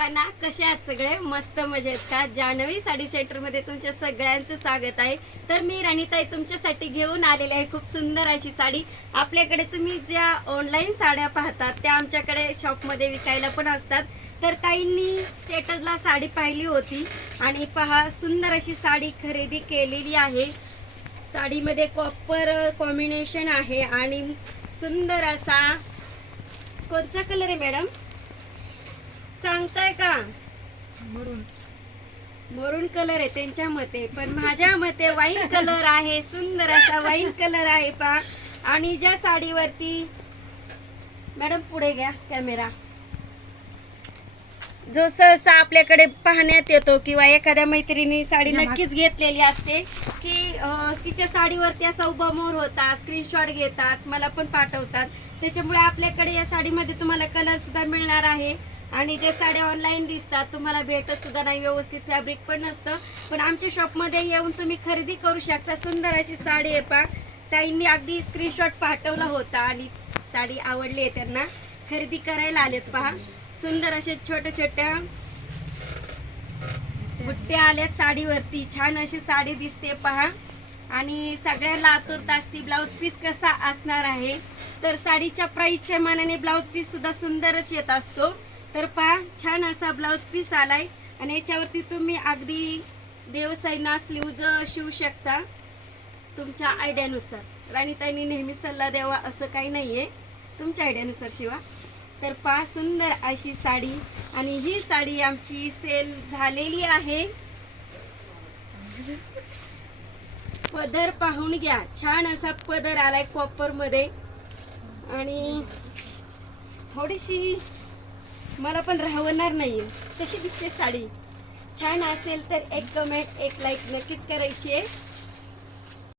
सर्वांना कसे आहात सगळे? मस्त मजेत का? जान्हवी साडी सेंटरमध्ये तुमच्या सगळ्यांचं स्वागत आहे. तर मी रणिताई तुमच्यासाठी घेऊन आलेली आहे खूप सुंदर अशी साडी. आपल्याकडे तुम्ही ज्या ऑनलाईन साड्या पाहतात त्या आमच्याकडे शॉपमध्ये विकायला पण असतात. तर ताईंनी स्टेटसला साडी पाहिली होती आणि पहा सुंदर अशी साडी खरेदी केलेली आहे. साडीमध्ये कॉपर कॉम्बिनेशन आहे आणि सुंदर असा कोणता कलर आहे मॅडम सांगताय का? मरून. मरून कलर आहे त्यांच्या मते पण माझ्या मते वाईन कलर आहे सुंदर असा वाईन कलर आहे पा आणि ज्या साडीवरती मॅडम पुढे घ्या कॅमेरा. जो सहसा आपल्याकडे पाहण्यात येतो किंवा एखाद्या मैत्रिणी साडी नक्कीच घेतलेली असते की तिच्या साडीवरती असा उभा मोर होता स्क्रीनशॉट घेतात मला पण पाठवतात. त्याच्यामुळे आपल्याकडे या साडीमध्ये तुम्हाला कलर सुद्धा मिळणार आहे. आणि जे साड्या ऑनलाईन दिसतात तुम्हाला भेटत सुद्धा नाही व्यवस्थित फॅब्रिक पण नसतं. पण आमच्या शॉपमध्ये येऊन तुम्ही खरेदी करू शकता. सुंदर अशी साडी आहे पा ताईंनी अगदी स्क्रीनशॉट पाठवला होता आणि साडी आवडली आहे त्यांना. खरेदी करायला आलेत पहा. सुंदर असे छोट्या छोट्या बुट्ट्या आल्यात साडीवरती. छान अशी साडी दिसते पहा. आणि सगळ्यांना आतुरता असते ब्लाऊज पीस कसा असणार आहे? तर साडीच्या प्राईसच्या मानाने ब्लाऊज पीस सुद्धा सुंदरच येत असतो. तर पहा छान असा ब्लाऊज पीस आलाय. आणि याच्यावरती तुम्ही अगदी देवसाईना स्लीव्ज शिवू शकता तुमच्या आयडियानुसार. राणीताईंनी नेहमी सल्ला द्यावा असं काही नाहीये. तुमच्या आयडियानुसार शिवा. तर पहा सुंदर अशी साडी. आणि ही साडी आमची सेल झालेली आहे. पदर पाहून घ्या. छान असा पदर आलाय कॉपरमध्ये. आणि थोडीशी मला पण राहवणार नाही. कशी दिसते साडी? छान असेल तर एक कमेंट एक लाईक नक्कीच करायची आहे.